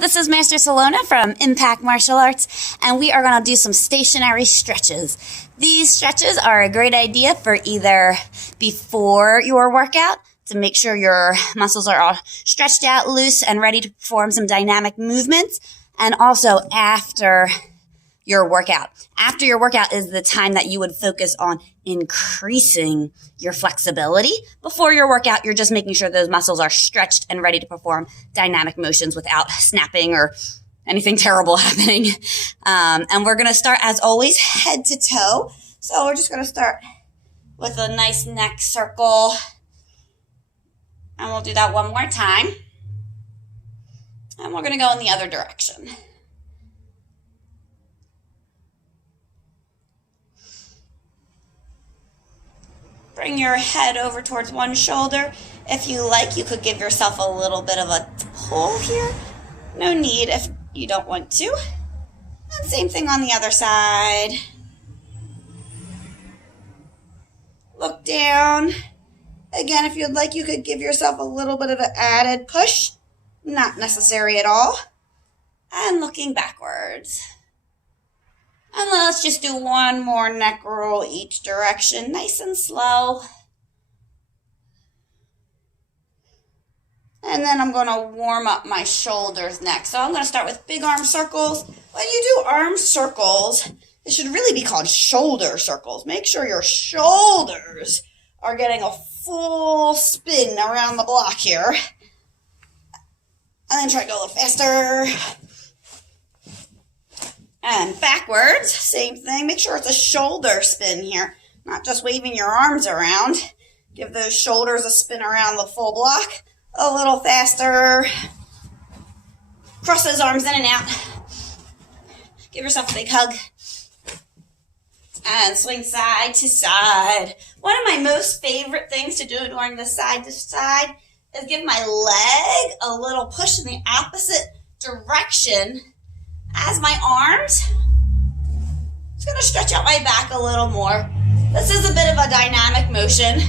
This is Master Salona from Impact Martial Arts, and we are going to do some stationary stretches. These stretches are a great idea for either before your workout to make sure your muscles are all stretched out, loose, and ready to perform some dynamic movements, and also after your workout. After your workout is the time that you would focus on increasing your flexibility. Before your workout, you're just making sure those muscles are stretched and ready to perform dynamic motions without snapping or anything terrible happening. And we're going to start, as always, head to toe. So we're just going to start with a nice neck circle. And we'll do that one more time. And we're going to go in the other direction. Bring your head over towards one shoulder. If you like, you could give yourself a little bit of a pull here. No need if you don't want to. And same thing on the other side. Look down. Again, if you'd like, you could give yourself a little bit of an added push. Not necessary at all. And looking backwards. And then let's just do one more neck roll each direction, nice and slow. And then I'm going to warm up my shoulders next. So I'm going to start with big arm circles. When you do arm circles, it should really be called shoulder circles. Make sure your shoulders are getting a full spin around the block here. And then try to go a little faster. And backwards, same thing. Make sure it's a shoulder spin here, not just waving your arms around. Give those shoulders a spin around the full block. A little faster. Cross those arms in and out. Give yourself a big hug. And swing side to side. One of my most favorite things to do during the side to side is give my leg a little push in the opposite direction as my arms. It's going to stretch out my back a little more. This is a bit of a dynamic motion,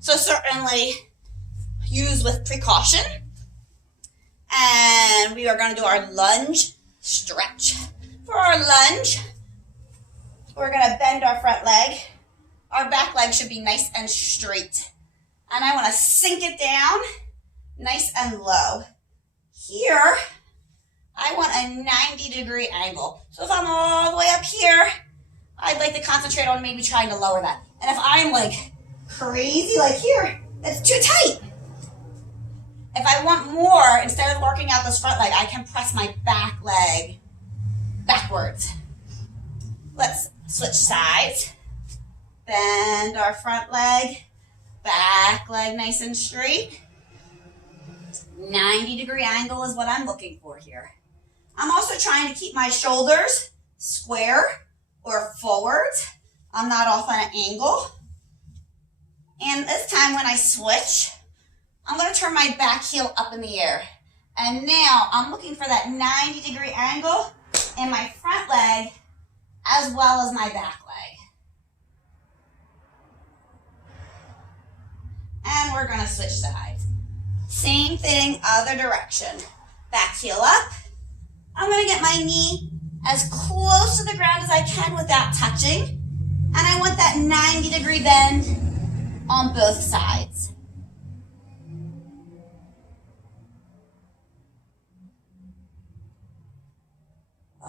so certainly use with precaution. And we are going to do our lunge stretch. For our lunge, we're going to bend our front leg. Our back leg should be nice and straight. And I want to sink it down nice and low. Here, I want a 90-degree angle. So if I'm all the way up here, I'd like to concentrate on maybe trying to lower that. And if I'm like crazy, like here, it's too tight. If I want more, instead of working out this front leg, I can press my back leg backwards. Let's switch sides. Bend our front leg, back leg nice and straight. 90-degree angle is what I'm looking for here. I'm also trying to keep my shoulders square or forward. I'm not off on an angle. And this time when I switch, I'm going to turn my back heel up in the air. And now I'm looking for that 90-degree angle in my front leg as well as my back leg. And we're going to switch sides. Same thing, other direction. Back heel up. I'm going to get my knee as close to the ground as I can without touching. And I want that 90-degree bend on both sides.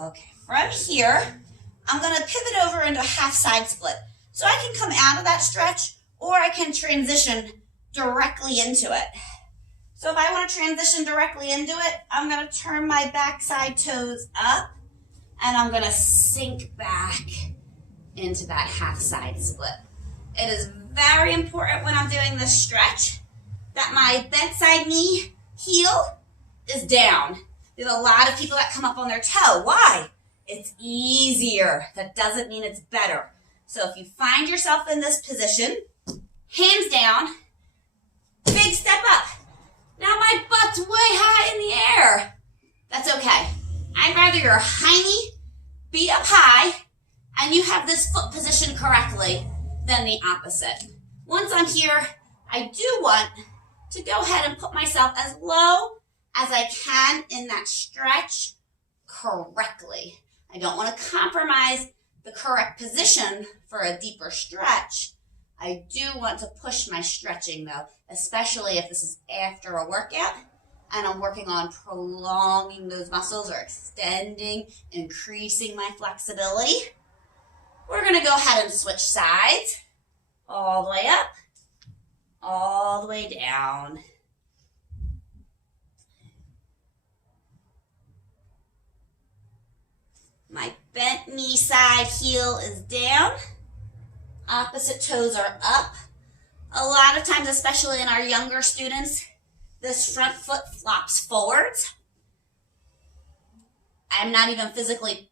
Okay, from here, I'm going to pivot over into a half side split. So I can come out of that stretch or I can transition directly into it. So if I want to transition directly into it, I'm going to turn my backside toes up and I'm going to sink back into that half side split. It is very important when I'm doing this stretch that my bent side knee heel is down. We have a lot of people that come up on their toe. Why? It's easier. That doesn't mean it's better. So if you find yourself in this position, hands down, big step up. Now my butt's way high in the air. That's okay. I'd rather your high knee be up high and you have this foot positioned correctly than the opposite. Once I'm here, I do want to go ahead and put myself as low as I can in that stretch correctly. I don't want to compromise the correct position for a deeper stretch. I do want to push my stretching though, especially if this is after a workout and I'm working on prolonging those muscles or extending, increasing my flexibility. We're going to go ahead and switch sides, all the way up, all the way down. My bent knee side heel is down. Opposite toes are up. A lot of times, especially in our younger students, this front foot flops forwards. I'm not even physically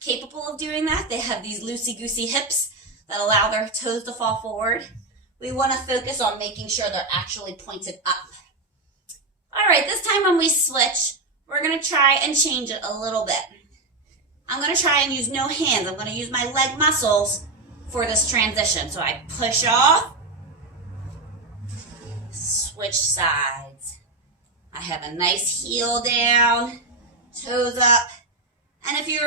capable of doing that. They have these loosey-goosey hips that allow their toes to fall forward. We want to focus on making sure they're actually pointed up. All right, this time when we switch, we're going to try and change it a little bit. I'm going to try and use no hands. I'm going to use my leg muscles for this transition. So I push off, switch sides. I have a nice heel down, toes up. And if you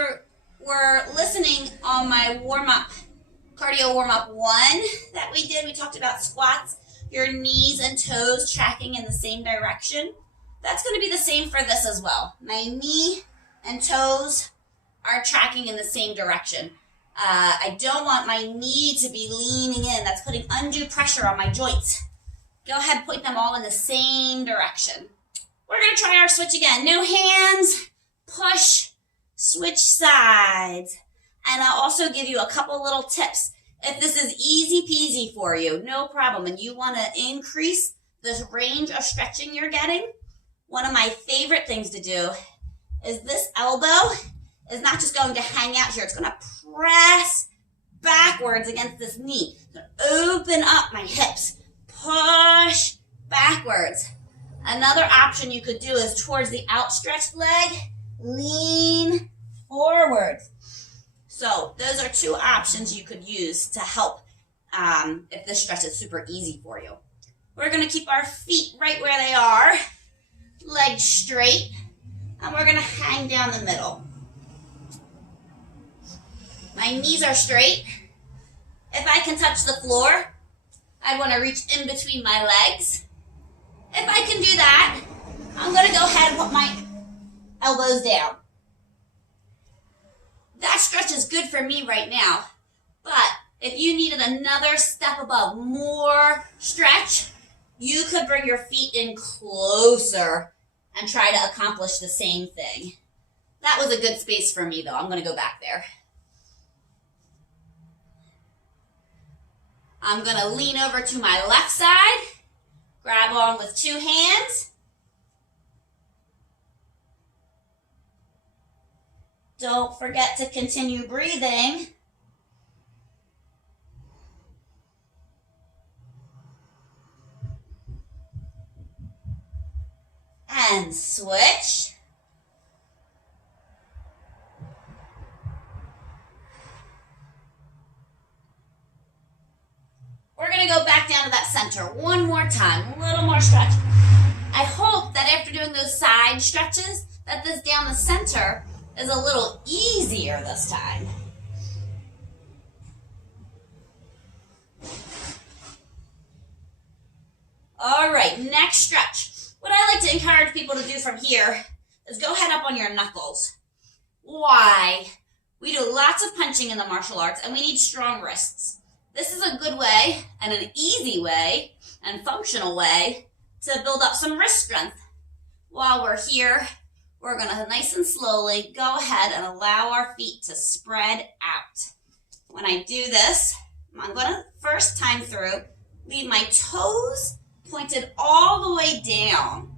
were listening on my warm-up, cardio warm-up 1 that we did, we talked about squats, your knees and toes tracking in the same direction. That's going to be the same for this as well. My knee and toes are tracking in the same direction. I don't want my knee to be leaning in. That's putting undue pressure on my joints. Go ahead, point them all in the same direction. We're going to try our switch again. No hands, push, switch sides. And I'll also give you a couple little tips. If this is easy peasy for you, no problem, and you want to increase this range of stretching you're getting, one of my favorite things to do is this elbow is not just going to hang out here. It's going to press backwards against this knee. It's going to open up my hips. Push backwards. Another option you could do is towards the outstretched leg, lean forward. So those are 2 options you could use to help if this stretch is super easy for you. We're going to keep our feet right where they are, legs straight, and we're going to hang down the middle. My knees are straight. If I can touch the floor, I want to reach in between my legs. If I can do that, I'm going to go ahead and put my elbows down. That stretch is good for me right now, but if you needed another step above, more stretch, you could bring your feet in closer and try to accomplish the same thing. That was a good space for me though. I'm going to go back there. I'm going to lean over to my left side, grab on with 2 hands. Don't forget to continue breathing. And switch. We're going to go back down to that center one more time, a little more stretch. I hope that after doing those side stretches, that this down the center is a little easier this time. All right, next stretch. What I like to encourage people to do from here is go head up on your knuckles. Why? We do lots of punching in the martial arts and we need strong wrists. This is a good way and an easy way and functional way to build up some wrist strength. While we're here, we're going to nice and slowly go ahead and allow our feet to spread out. When I do this, I'm going to first time through leave my toes pointed all the way down.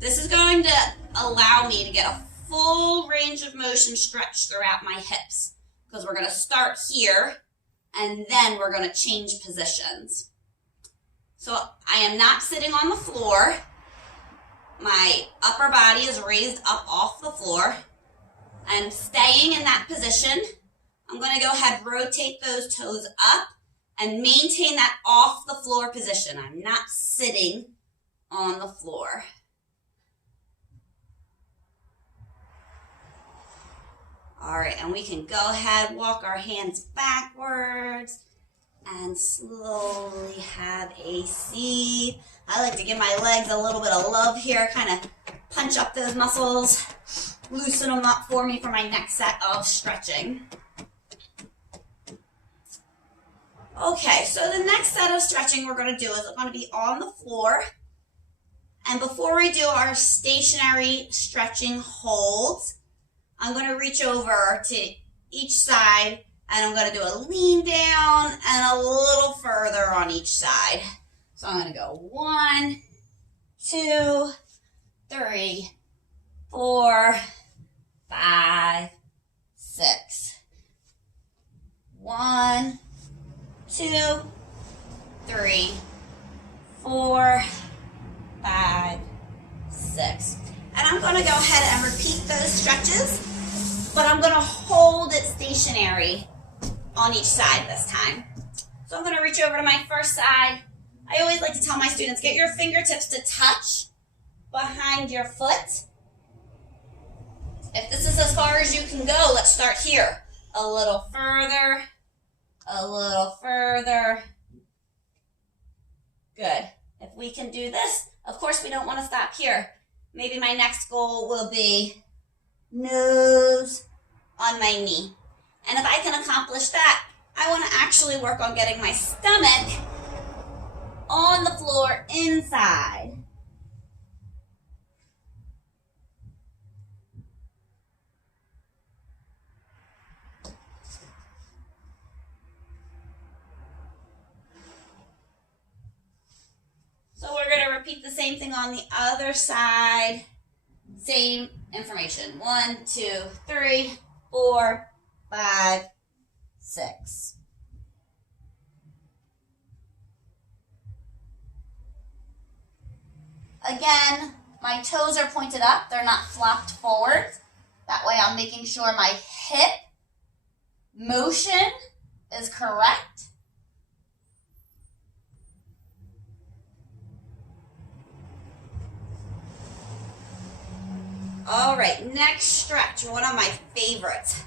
This is going to allow me to get a full range of motion stretch throughout my hips because we're going to start here and then we're going to change positions. So I am not sitting on the floor. My upper body is raised up off the floor. I'm staying in that position. I'm going to go ahead, rotate those toes up and maintain that off the floor position. I'm not sitting on the floor. All right, and we can go ahead, walk our hands backwards, and slowly have a seat. I like to give my legs a little bit of love here, kind of punch up those muscles, loosen them up for me for my next set of stretching. Okay, so the next set of stretching we're going to do is going to be on the floor. And before we do our stationary stretching holds, I'm going to reach over to each side and I'm going to do a lean down and a little further on each side. So I'm going to go 1, 2, 3, 4, 5, 6. 1, 2, 3, 4, 5, 6. And I'm going to go ahead and repeat those stretches, but I'm going to hold it stationary on each side this time. So I'm going to reach over to my first side. I always like to tell my students, get your fingertips to touch behind your foot. If this is as far as you can go, let's start here. A little further, a little further. Good. If we can do this, of course we don't want to stop here. Maybe my next goal will be nose on my knee. And if I can accomplish that, I want to actually work on getting my stomach on the floor inside. So we're going to repeat the same thing on the other side. Same information. 1, 2, 3, 4, 5, 6. Again, my toes are pointed up. They're not flopped forward. That way I'm making sure my hip motion is correct. All right, next stretch, one of my favorites.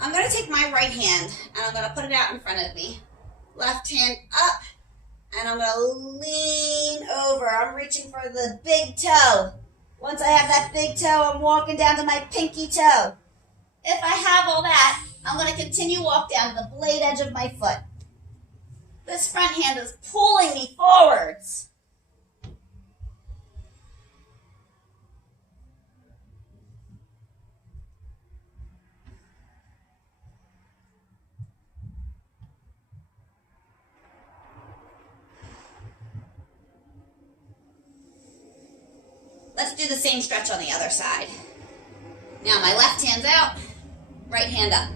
I'm going to take my right hand and I'm going to put it out in front of me. Left hand up, and I'm going to lean over. I'm reaching for the big toe. Once I have that big toe, I'm walking down to my pinky toe. If I have all that, I'm going to continue walk down to the blade edge of my foot. This front hand is pulling me forwards. Let's do the same stretch on the other side. Now my left hand's out, right hand up.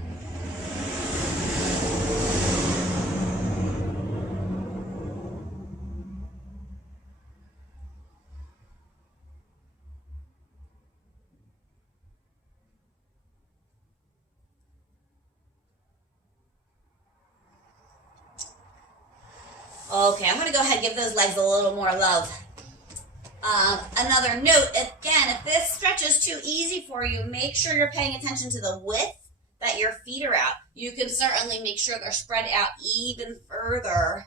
Okay, I'm going to go ahead and give those legs a little more love. Another note, again, if this stretch is too easy for you, make sure you're paying attention to the width that your feet are out. You can certainly make sure they're spread out even further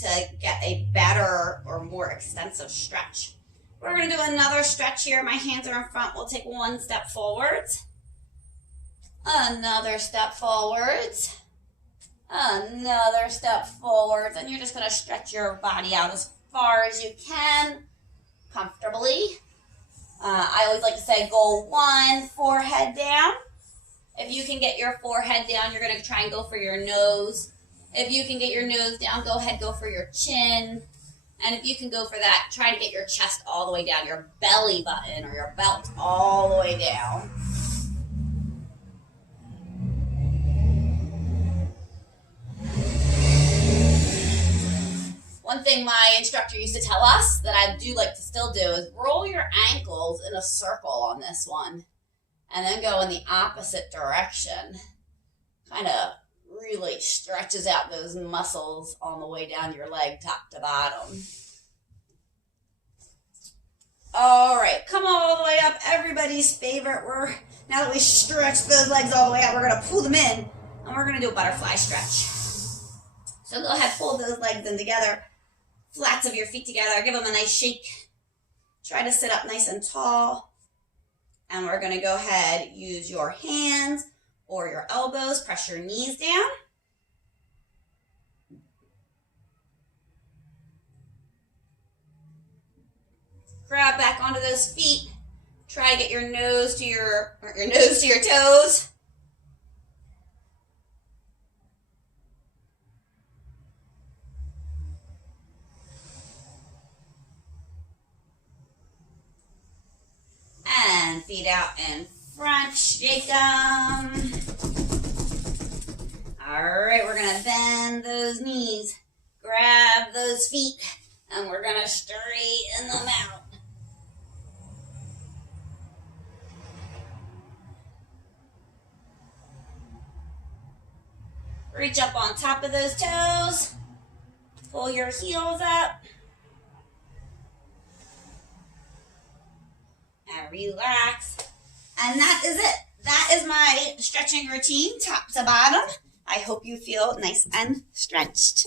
to get a better or more extensive stretch. We're going to do another stretch here. My hands are in front. We'll take one step forwards. Another step forwards. Another step forwards. And you're just going to stretch your body out as far as you can. Comfortably. I always like to say goal 1, forehead down. If you can get your forehead down, you're going to try and go for your nose. If you can get your nose down, go ahead, go for your chin. And if you can go for that, try to get your chest all the way down, your belly button or your belt all the way down. One thing my instructor used to tell us that I do like to still do is roll your ankles in a circle on this one and then go in the opposite direction. Kind of really stretches out those muscles on the way down your leg, top to bottom. All right, come all the way up. Everybody's favorite. We're Now that we stretched those legs all the way out, we're gonna pull them in and we're gonna do a butterfly stretch. So go ahead, pull those legs in together, flats of your feet together, give them a nice shake. Try to sit up nice and tall. And we're gonna go ahead, use your hands or your elbows, press your knees down. Grab back onto those feet. Try to get your nose to your toes. And feet out in front, shake them. All right, we're gonna bend those knees, grab those feet, and we're gonna straighten them out. Reach up on top of those toes. Pull your heels up. And relax. And that is it. That is my stretching routine, top to bottom. I hope you feel nice and stretched.